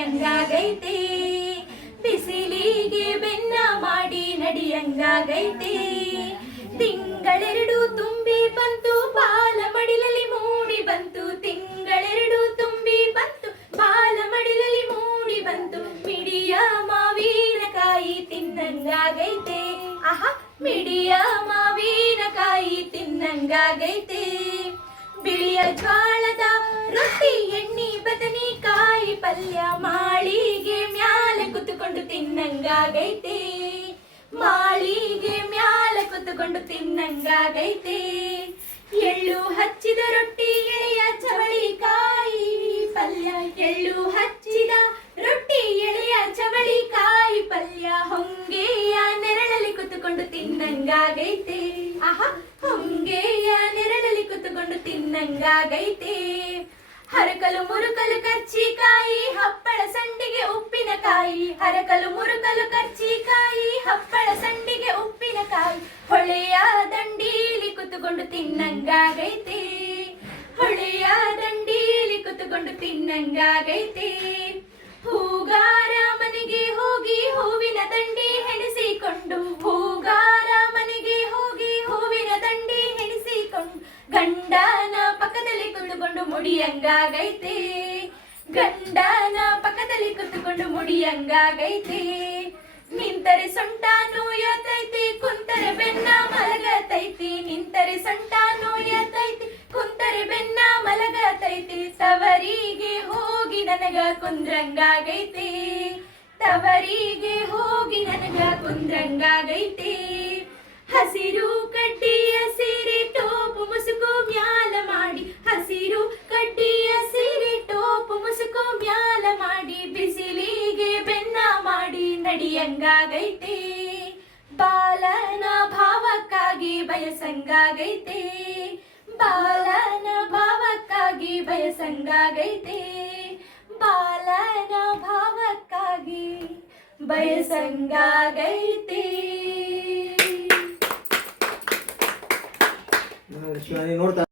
ನಡಿಯಂಗಾಗೈತಿ. ಬಿಸಿಲಿಗೆ ಬೆನ್ನ ಮಾಡಿ ನಡಿಯಂಗಾಗೈತಿ. ತಿಂಗಳೆರಡು ತುಂಬಿ ಬಂತು ಬಾಲ ಮಡಿಲಲ್ಲಿ ಮೂಡಿ ಬಂತು. ತಿಂಗಳೆರಡು ತುಂಬಿ ಬಂತು ಬಾಲ ಮಡಿಲಲ್ಲಿ ಮೂಡಿ ಬಂತು. ಮಿಡಿಯ ಮಾವಿನಕಾಯಿ ತಿನ್ನಂಗಾಗೈತೆ. ಆಹಾ, ಮಿಡಿಯ ಮಾವಿನಕಾಯಿ ತಿನ್ನಂಗಾಗೈತೆ. ಬಿಳಿಯ ಜ್ವಾಳದ ರೊಟ್ಟಿ ಎಣ್ಣಿ ಪಲ್ಯ ಮಾಳಿಗೆ ಮ್ಯಾಲೆ ಕುತ್ಕೊಂಡು ತಿನ್ನಂಗಾಗೈತಿ. ಮಾಳಿಗೆ ಮ್ಯಾಲೆ ಕುತ್ಕೊಂಡು ತಿನ್ನಂಗಾಗೈತಿ. ಎಳ್ಳು ಹಚ್ಚಿದ ರೊಟ್ಟಿ ಎಳೆಯ ಚವಳಿಕಾಯಿ ಪಲ್ಯ ಎಳ್ಳು ಹಚ್ಚಿದ ರೊಟ್ಟಿ ಎಳೆಯ ಚವಳಿಕಾಯಿ ಪಲ್ಯ ಹೊಂಗೆಯ ನೆರಳಲ್ಲಿ ಕುತ್ಕೊಂಡು ತಿನ್ನಂಗಾಗೈತೆ. ಆಹಾ, ಹೊಂಗೆಯ ನೆರಳಲ್ಲಿ ಕುತ್ಕೊಂಡು ತಿನ್ನಂಗಾಗೈತೆ ಹರಕಲು ಮುರುಕಲು ಕರ್ಚಿಕಾಯಿ ಹಪ್ಪಳ ಸಂಡಿಗೆ ಉಪ್ಪಿನಕಾಯಿ ಹರಕಲು ಮುರುಕಲು ಕರ್ಚಿಕಾಯಿ ಹಪ್ಪಳ ಸಂಡಿಗೆ ಉಪ್ಪಿನಕಾಯಿ ಹೊಳೆಯ ದಂಡೀಲಿ ಕೂತುಕೊಂಡು ತಿನ್ನಂಗಾಗೈತಿ. ಹೊಳೆಯ ದಂಡೀಲಿ ಕೂತುಕೊಂಡು ತಿನ್ನಂಗಾಗೈತಿ. ಹೂಗಾರ ಮನೆಗೆ ಹೋಗಿ ಹೂವಿನ ದಂಡಿ ಹೆಣಸಿಕೊಂಡು, ಹೂಗಾರ ಮನೆಗೆ ಹೋಗಿ ಹೂವಿನ ದಂಡಿ ಹೆಣಿಸಿಕೊಂಡು, ಗಂಡನ ಪಕ್ಕದಲ್ಲಿ ಕೂತುಕೊಂಡು ಮುಡಿಯಂಗಾಗೈತೆ. ಗಂಡನ ಪಕ್ಕದಲ್ಲಿ ಕುತ್ಕೊಂಡು ಮುಡಿಯಂಗಾಗೈತಿ. ನಿಂತರೆ ಸೊಂಟ ನೋಯತೈತಿ ಕುಂತರೆ ಬೆನ್ನ ಮಲಗತೈತಿ. ನಿಂತರೆ ಸೊಂಟ ನೋಯತೈತಿ ಕುಂತರೆ ಬೆನ್ನ ಮಲಗತೈತಿ. ತವರಿಗೆ ಹೋಗಿ ನನಗ ಕುಂದ್ರಂಗಾಗೈತಿ. ತವರಿಗೆ ಹೋಗಿ ನನಗ ಕುಂದ್ರಂಗಾಗೈತಿ. ನಡಿಯಂಗಾಗೈತೆ. ಬಾಲನ ಭಾವಕ್ಕಾಗಿ ಬಯಸಂಗಾಗೈತೆ. ಬಾಲನ ಭಾವಕ್ಕಾಗಿ ಬಯಸಂಗಾಗೈತೆ. ಬಾಲನ ಭಾವಕ್ಕಾಗಿ ಬಯಸಂಗಾಗೈತೆ. ನೋಡ್ತಾ